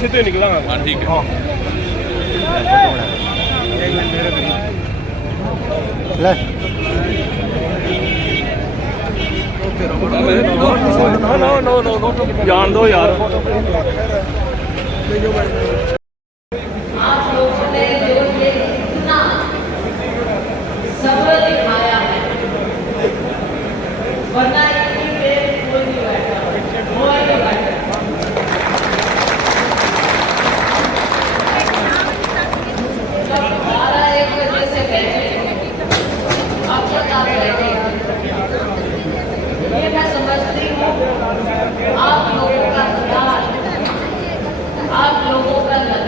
से तो निकला हाँ ठीक है जान दो यार। आप लोगों का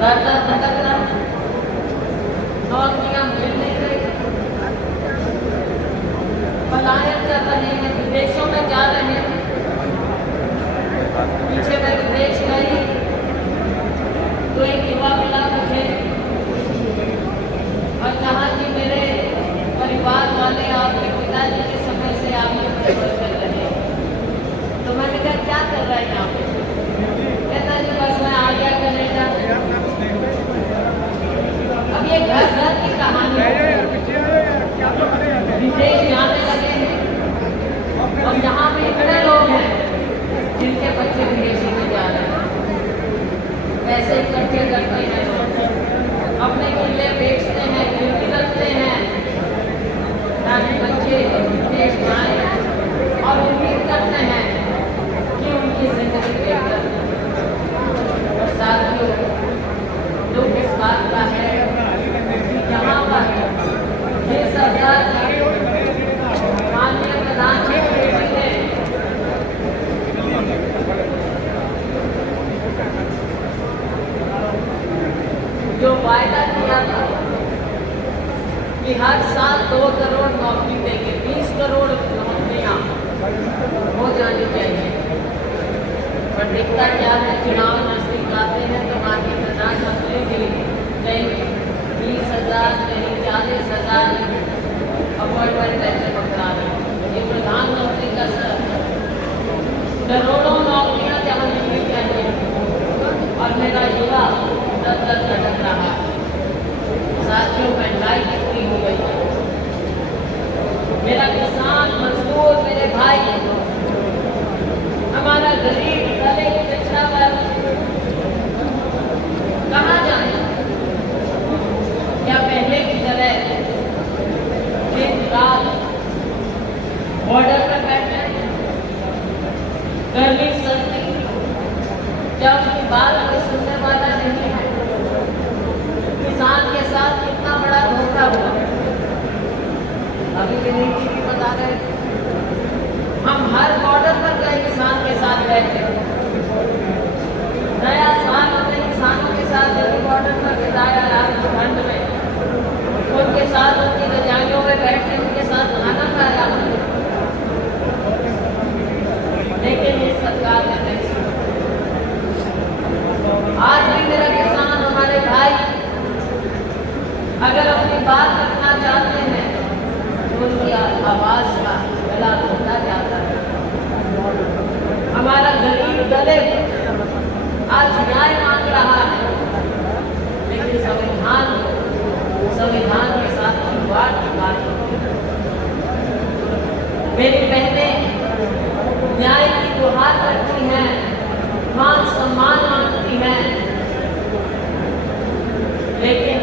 दर दर भटक रहा है, नौकरियां मिल नहीं रही, पलायन कर रहे हैं, विदेशों में जा रहे हैं। पीछे मैं विदेश गई तो एक युवा मिला मुझे और कहा कि मेरे परिवार वाले आपके पिताजी के समय से आपके परिवार कर रहे हैं। तो मैंने कहा क्या कर रहा है यहाँ पे? कहता जी बस मैं आ गया कनेडा। अब ये घर घर की कहानी है, विदेश जाने लगे हैं और यहाँ पे इतने लोग हैं जिनके बच्चे विदेशी में जा रहे हैं, पैसे इकट्ठे करते हैं, अपने किले बेचते हैं, गिरवी रखते हैं ताकि बच्चे विदेश जाएं और उम्मीद करते हैं कि उनकी जिंदगी बेहतर हो। और साथियों, दुख इस बात का है कि जहाँ पर ये सरकार माननीय प्रधानमंत्री जी ने जो वायदा किया था कि हर साल 2 करोड़ नौकरी देंगे, 20 करोड़ नौकरियां हो जानी चाहिए, पर दिखता क्या है, चुनाव नजदीक आते हैं तो माननीय प्रधानमंत्री जी कहीं 20,000 कहीं 40,000 अपॉइंटमेंट लेटर पकड़ा रहे। ये प्रधानमंत्री का सर, करोड़ों नौकरियां जहाँ मिलनी चाहिए और मेरा युवा दर दर भटक रहा। साथियों, महंगाई कितनी हो गई है, मेरा किसान मजदूर, मेरे भाई, हमारा गरीब दलित पिछड़ा वर्ग कहाँ जाए? क्या पहले की तरह दिन रात बॉर्डर पर बैठे, गर्मी सर्दी, क्या उनकी बात कोई सुनने वाला नहीं है? किसान के साथ कितना बड़ा धोखा हुआ, अभी विनीत जी बता रहे। हम हर बॉर्डर पर गए, किसान के साथ बैठे, नया साल हमने किसानों के साथ दिल्ली बॉर्डर पर बिताया, रात ठंड में उनके साथ उनकी रजाइयों में बैठ के उनके साथ खाना खाया, लेकिन ये सरकार ने नहीं सुना। आज भी मेरा किसान, हमारे भाई अगर अपनी बात रखना चाहते हैं तो उनकी आवाज का गला घोटा जाता है। हमारा गरीब दलित आज न्याय मांग रहा है, लेकिन संविधान के साथ खिलवाड़ की बात होती है। मेरी बहनें न्याय की गुहार करती हैं, मान सम्मान मांगती हैं, लेकिन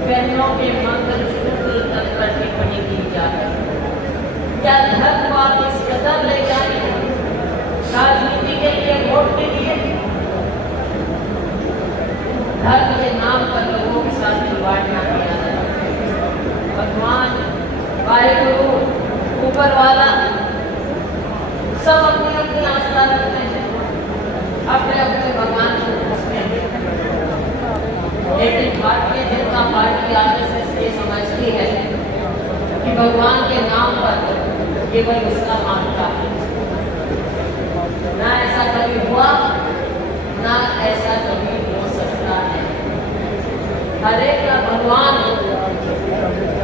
बहनों के मंगलसूत्र तक पर टिप्पणी की जाती है। क्या धर्म को आप इस कदर ले जाएंगे राजनीति के लिए, वोट के लिए? धर्म के नाम पर लोगों के साथ खिलवाड़ न किया जाए। भगवान, वाहिगुरु, ऊपर वाला सब अपनी अपनी आस्था रखते हैं, अपने अपने भगवान को पूछते हैं, लेकिन भारतीय जनता पार्टी आरएसएस ये समझती है कि भगवान के नाम पर केवल उसका मानता है। ना ऐसा कभी हुआ, ना ऐसा कभी हो सकता है। हर एक का भगवान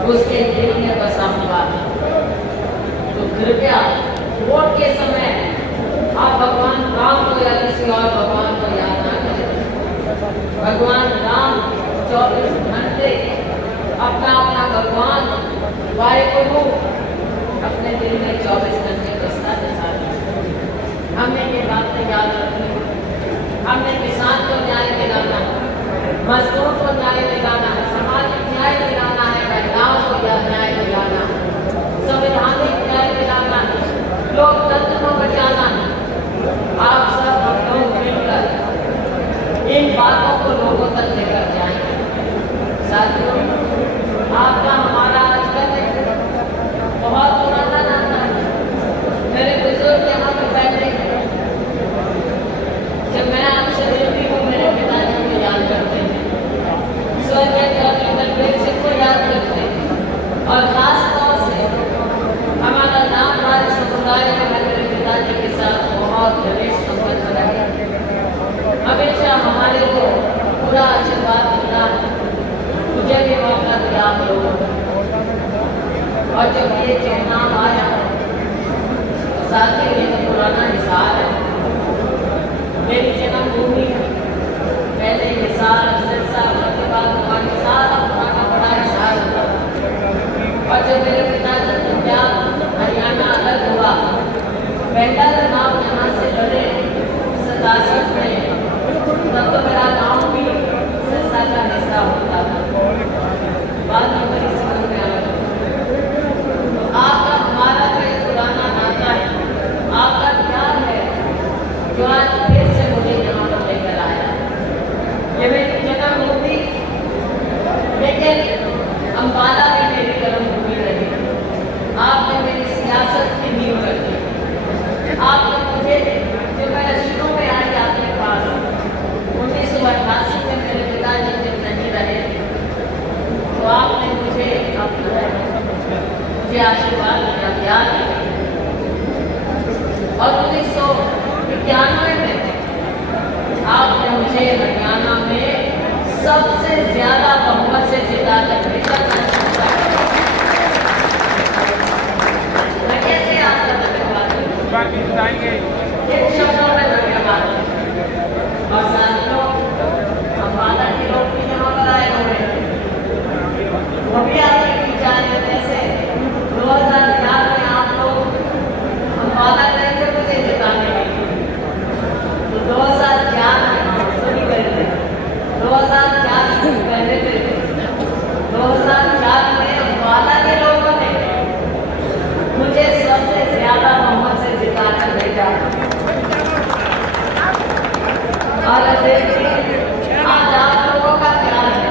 उसके दिल में बसा हुआ है। तो कृपया वोट के समय आप भगवान राम को या किसी और भगवान को याद ना करें। भगवान राम 24 घंटे अपना अपना भगवान वाहिगुरु अपने दिल में 24 घंटे बसता रहता है। हमने ये बातें याद रखनी, हमने किसान को न्याय दिलाना, मजदूर को न्याय दिलाना, सामाजिक न्याय दिलाना है, महिलाओं को न्याय दिलाना, संवैधानिक न्याय दिलाना, लोकतंत्र को बचाना। आप सब लोग मिलकर इन बातों को लोगों तक लेकर जाएंगे। साथियों, आपका हमारा आज का साथ ही ये तो पुराना हिसार है, मेरी जन्मभूमि पहले हिसार सिरसा के बाद हमारे सारा पुराना बड़ा हिसार था। और जब मेरे पिताजी पंजाब हरियाणा अलग हुआ, पहला चुनाव यहाँ से लड़े 67 में, तब तो मेरा गाँव भी सिरसा का हिस्सा होता था। बाद में मेरी समझ में आया तो आपका हमारा जो एक पुराना नाता है, आपका ध्यान है जो आज फिर से मुझे यहाँ पर लेकर आया। ये मेरी जन्मभूमि, लेकिन अम्बाला में मेरी जन्मभूमि रही। आपने मेरी सियासत की नींव रखी। आपने मुझे, जब मैं शुरू में आई आपके पास 1988 में मेरे पिताजी जब नहीं रहे, तो आपने मुझे आशीर्वाद दिया, प्यार दिया। और 1991 में आपने मुझे हरियाणा में सबसे ज्यादा बहुमत से जिता कर भेजा। मैं कैसे आपका धन्यवाद एक शब्दों में धन्यवाद। और साथियों, अम्बाला के लोग भी यहाँ पर आए हुए हैं, वो भी आपके बीच आ रहे थे। 2004 में आप लोग अम्बाला गए थे मुझे जिताने के लिए, तो 2004 में सभी गए थे, 2004 से पहले थे, 2004 में अम्बाला के लोगों ने मुझे सबसे ज्यादा बहुमत से जिताकर भेजा। और देखिए आज आप लोगों का प्यार है।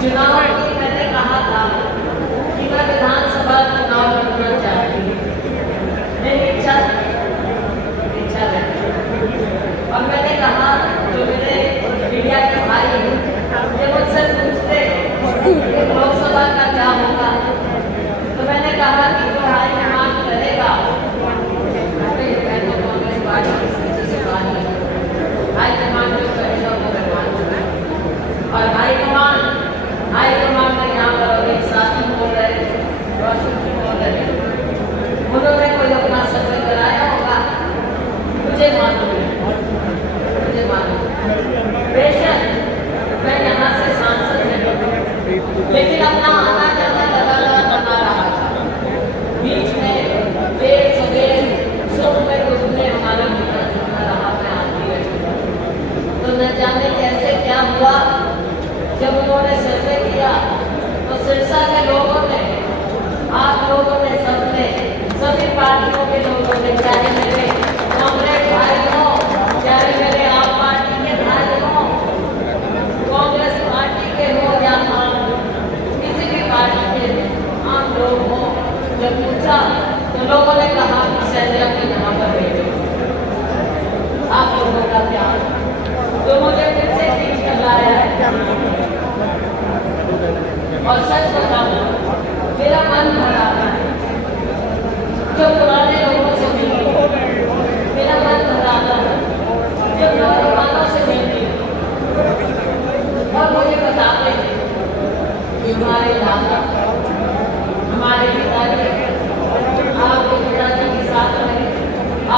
चुनाव में मैंने कहा था कि मैं विधानसभा चुनाव लड़ना चाहती हूँ, मेरी इच्छा है। और मैंने कहा जो मेरे मीडिया के भाई हैं, ये मुझसे पूछते कि लोकसभा का क्या होगा, तो मैंने कहा कि जो हाईकमान करेगा, मैं तो कांग्रेस पार्टी की स्थिति से बात नहीं, हाईकमान जो करेगा वो मैं मानूंगा। और हाईकमान में यहाँ पर अभी साथी बोल रहे थे, रोशन जी बोल रहे थे, उन्होंने कोई अपना सर्वे कराया होगा, मुझे मालूम बेशक मैं यहाँ से सांसद नहीं, लेकिन अपना आना जाना लगातार बना रहा था। बीच में देर सवेर सुख में दुख में हमारा मिलना जुलना रहा, मैं आती रही। तो न जाने कैसे क्या हुआ, जब उन्होंने सर्वे किया तो सिरसा के लोगों ने, आप लोगों ने, सबने, सभी पार्टियों के लोगों ने, चाहे मेरे कांग्रेस भाई हों, चाहे मेरे आप पार्टी के भाई हों, कांग्रेस पार्टी के हो या किसी भी पार्टी के आम लोग हों, जब पूछा तो लोगों ने कहा कि सैनिया को यहाँ पर भेजो। आप लोगों का प्यार तो मुझे फिर से खींच कर लाया है। और सच बताऊं, मेरा मन भरा है जो पुराने लोगों से मिली, मेरा मन भरा है जब नौजवानों से मिलती और मुझे बताते हैं कि हमारे दादा, हमारे पिताजी आपके पिताजी के साथ रहे,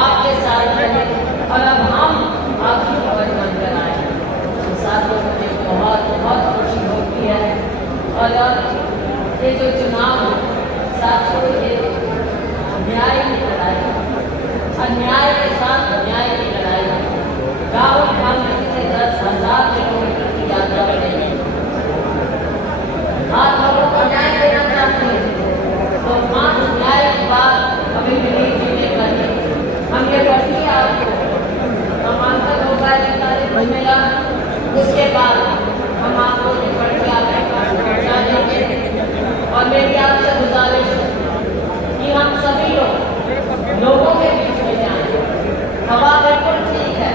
आपके साथ रहे, और अब हम आपकी खबर बनकर आए। तो साथ में मुझे बहुत बहुत खुशी होती है। और ये जो चुनाव साथियों, ये न्याय की लड़ाई, अन्याय के साथ न्याय की लड़ाई। राहुल गांधी ने 10,000 किलोमीटर की यात्रा करेगी। आप लोगों को न्याय देना चाहते हैं तो 5 न्याय की बात अभी दिलीप जी ने कही। हम ये बढ़ी आपको नामांकन होगा 1 तारीख को मिला, उसके बाद हम आपको बढ़ी आपके पास पहुँचा देंगे। और मेरी आपसे गुजारिश है कि हम सभी लोगों के बीच में जाएं। हवा बिल्कुल ठीक है,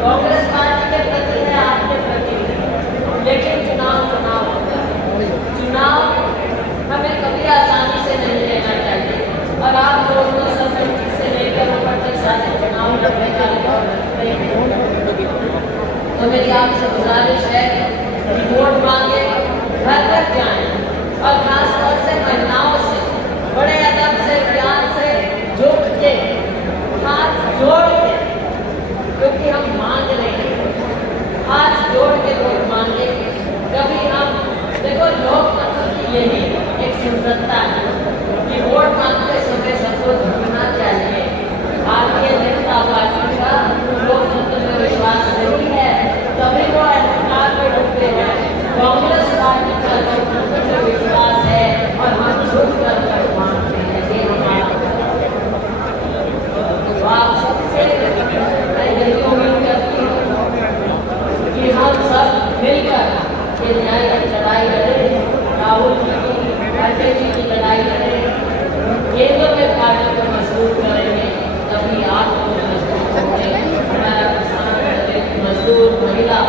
कांग्रेस पार्टी के प्रति है, आपके प्रति है, लेकिन चुनाव होता है। चुनाव हमें कभी आसानी से नहीं लेना चाहिए। और आप लोग तो सरपंच से लेकर ऊपर तक सारे चुनाव लड़ने का अनुभव रखते हैं। तो मेरी आपसे गुजारिश है कि वोट मांगे, घर तक जाएं, और खासतौर से जोड़ के, क्योंकि हम मांग रहे हैं, हाथ जोड़ के वोट मांगे। कभी हम देखो, लोकतंत्र की यही एक सुंदरता है कि वोट मांगते समय सबको झुकना चाहिए। भारतीय जनता पार्टी का लोकतंत्र में विश्वास नहीं है, तभी वो अहंकार में डूबते हैं। कांग्रेस पार्टी का लोकतंत्र में विश्वास है और हम झुक कर वोट मांगते हैं। ये हमारा तो आप सबसे मैं यही उम्मीद करती हूँ कि हम सब मिलकर ये न्याय की लड़ाई लड़ें, राहुल जी की, अजय जी की लड़ाई लड़ें, केंद्र में भारत को मजबूत करेंगे, तभी आप लोग मजबूत होंगे। हमारा किसान, मजदूर, महिला